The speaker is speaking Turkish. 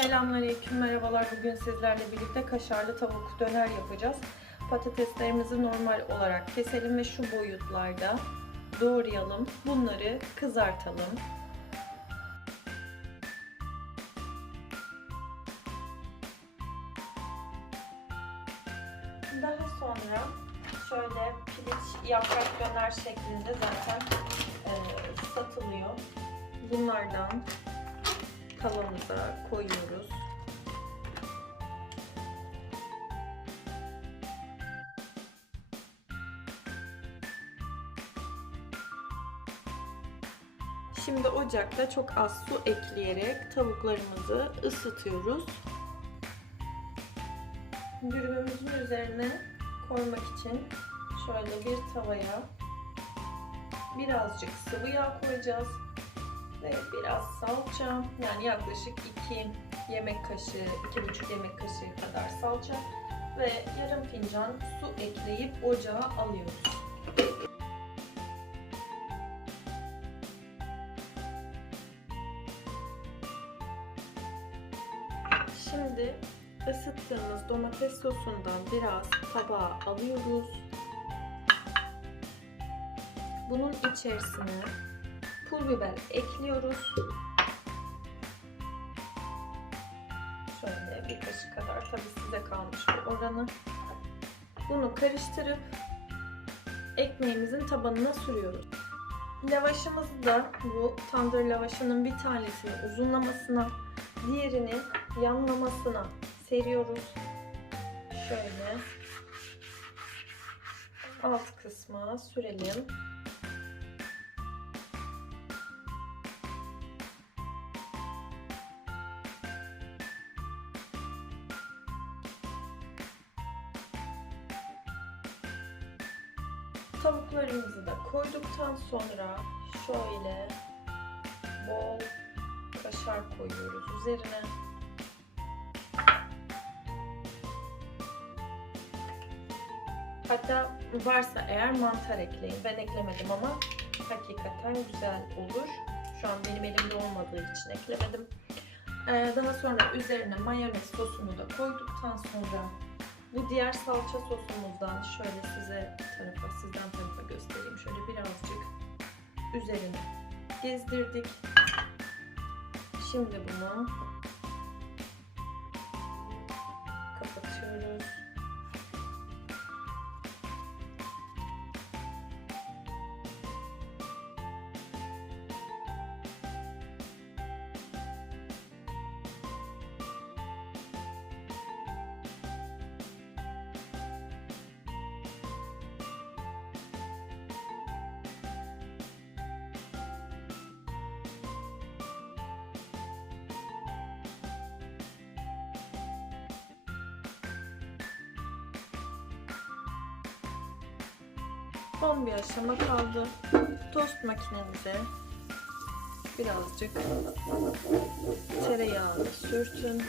Selamünaleyküm, merhabalar. Bugün sizlerle birlikte kaşarlı tavuk döner yapacağız. Patateslerimizi normal olarak keselim ve şu boyutlarda doğrayalım. Bunları kızartalım. Daha sonra şöyle piliç yaprak döner şeklinde zaten e, satılıyor. Bunlardan tavamıza koyuyoruz. Şimdi ocakta çok az su ekleyerek tavuklarımızı ısıtıyoruz. Dürümümüzün üzerine koymak için şöyle bir tavaya birazcık sıvı yağ koyacağız ve biraz salça yani yaklaşık 2 yemek kaşığı, 2,5 yemek kaşığı kadar salça ve yarım fincan su ekleyip ocağa alıyoruz. Şimdi ısıttığımız domates sosundan biraz tabağa alıyoruz. Bunun içerisine pul biber ekliyoruz. Şöyle bir kaşık kadar tabi size kalmış bu oranı. Bunu karıştırıp ekmeğimizin tabanına sürüyoruz. Lavaşımızı da bu tandır lavaşının bir tanesini uzunlamasına, diğerini yanlamasına seriyoruz. Şöyle alt kısma sürelim. Tavuklarımızı da koyduktan sonra şöyle bol kaşar koyuyoruz üzerine. Hatta varsa eğer mantar ekleyin. Ben eklemedim ama hakikaten güzel olur. Şu an benim elimde olmadığı için eklemedim. Ee, daha sonra üzerine mayonez sosunu da koyduktan sonra bu diğer salça sosumuzdan şöyle size tarafa, sizden tarafa göstereyim. Şöyle birazcık üzerine gezdirdik. Şimdi bunu Son bir aşama kaldı. Tost makinenize birazcık tereyağını sürtün.